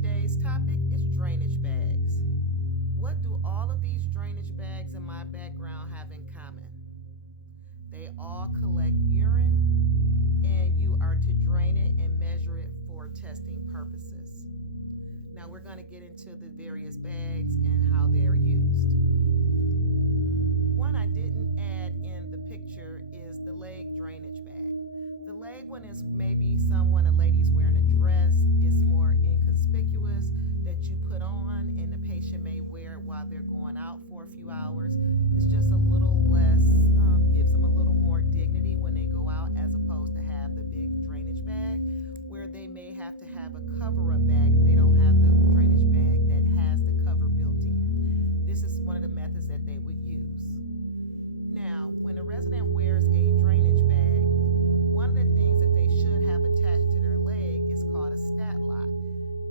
Today's topic is drainage bags. What do all of these drainage bags in my background have in common? They all collect urine, and you are to drain it and measure it for testing purposes. Now we're going to get into the various bags and how they're used. One I didn't add in the picture is the leg drainage bag. The leg one is maybe a lady's wearing a dress. It's more inconspicuous that you put on and the patient may wear it while they're going out for a few hours. It's just a little less, gives them a little more dignity when they go out, as opposed to have the big drainage bag where they may have to have a cover-up bag if they don't have the drainage bag that has the cover built in. This is one of the methods that they would use. Now, when a resident wears a drainage bag, one of the things that they should have attached to their leg is called a stat lock.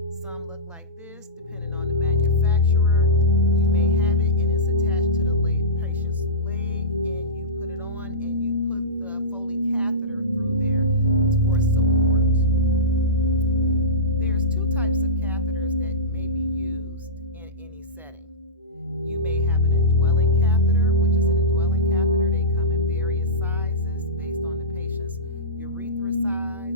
Some look like this, depending on the manufacturer. You may have it and it's attached to the patient's leg, and you put it on and you put the Foley catheter through there for support. There's two types of catheters that may be used in any setting. You may have an indwelling catheter, which is an indwelling catheter. They come in various sizes based on the patient's urethra size,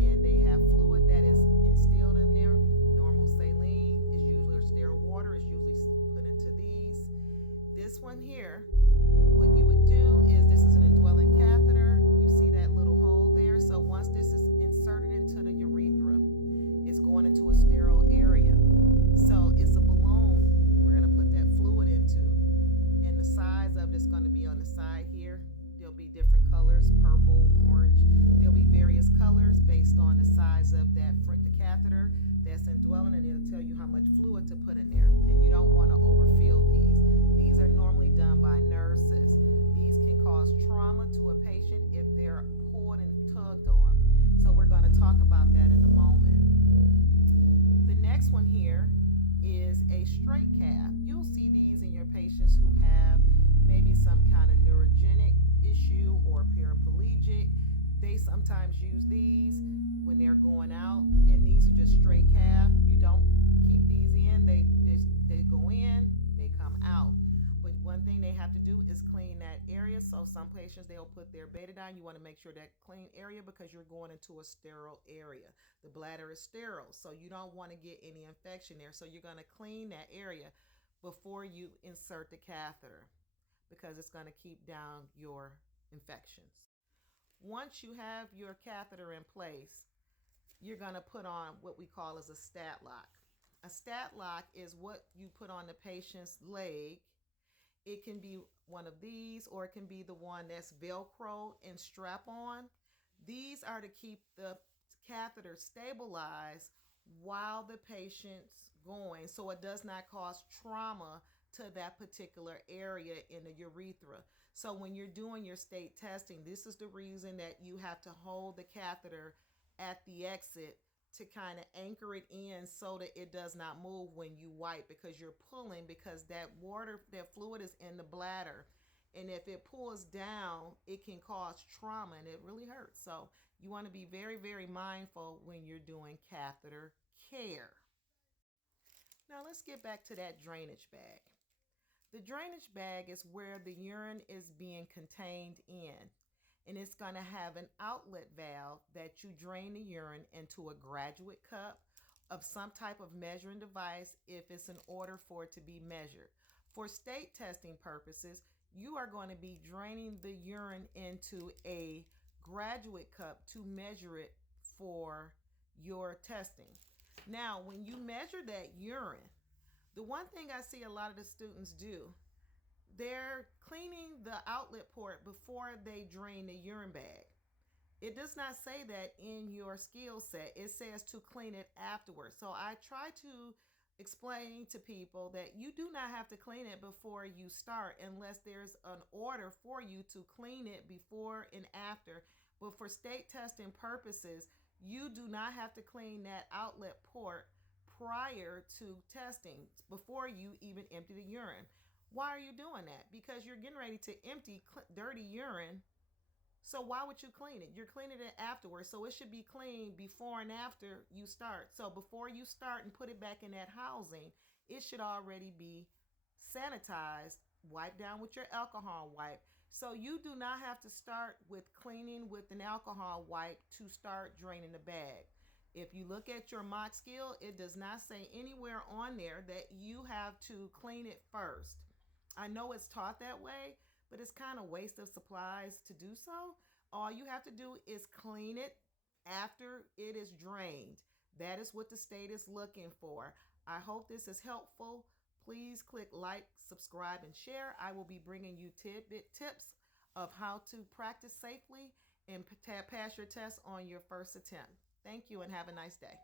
and they have fluid that is instilled in there. Normal saline is usually, or sterile water is usually put into these. This one here, what you would do is, this is an indwelling catheter. You see that little hole there? So once this is inserted into the urethra, it's going into a sterile area. So it's a balloon we're going to put that fluid into, and the size of it's going to be on the side here. There'll be different colors, purple, orange. There'll be various colors based on the size of the catheter that's indwelling, and it'll tell you how much fluid to put in there. And you don't want to overfill these. These are normally done by nurses. These can cause trauma to a patient if they're pulled and tugged on. So we're going to talk about that in a moment. The next one here is a straight calf. You'll see these in your patients who have maybe some kind of neurogenic issue or paraplegic. They sometimes use these when they're going out, and these are just straight calf. You don't keep these in. They go in, they come out. But one thing they have to do is clean that area. So some patients, they'll put their betadine. You want to make sure that clean area because you're going into a sterile area. The bladder is sterile, so you don't want to get any infection there. So you're going to clean that area before you insert the catheter, because it's going to keep down your infections. Once you have your catheter in place, you're going to put on what we call as a stat lock. A stat lock is what you put on the patient's leg. It can be one of these, or it can be the one that's Velcro and strap on. These are to keep the catheter stabilized while the patient's going, so it does not cause trauma to that particular area in the urethra. So when you're doing your state testing, this is the reason that you have to hold the catheter at the exit to kind of anchor it in so that it does not move when you wipe, because you're pulling, because that fluid is in the bladder, and if it pulls down, it can cause trauma and it really hurts. So you want to be very, very mindful when you're doing catheter care. Now let's get back to that drainage bag. The drainage bag is where the urine is being contained in, and it's going to have an outlet valve that you drain the urine into a graduate cup of some type of measuring device if it's in order for it to be measured. For state testing purposes, you are going to be draining the urine into a graduate cup to measure it for your testing. Now, when you measure that urine, the one thing I see a lot of the students do, they're cleaning the outlet port before they drain the urine bag. It does not say that in your skill set. It says to clean it afterwards. So I try to explain to people that you do not have to clean it before you start unless there's an order for you to clean it before and after. But for state testing purposes, you do not have to clean that outlet port prior to testing, before you even empty the urine. Why are you doing that? Because you're getting ready to empty dirty urine So why would you clean it? You're cleaning it afterwards. So it should be clean before and after you start. So before you start and put it back in that housing, it should already be sanitized, wiped down with your alcohol wipe. So you do not have to start with cleaning with an alcohol wipe to start draining the bag. If you look at your mock skill, it does not say anywhere on there that you have to clean it first. I know it's taught that way, but it's kind of waste of supplies to do so. All you have to do is clean it after it is drained. That is what the state is looking for. I hope this is helpful. Please click like, subscribe, and share. I will be bringing you tips of how to practice safely and pass your test on your first attempt. Thank you and have a nice day.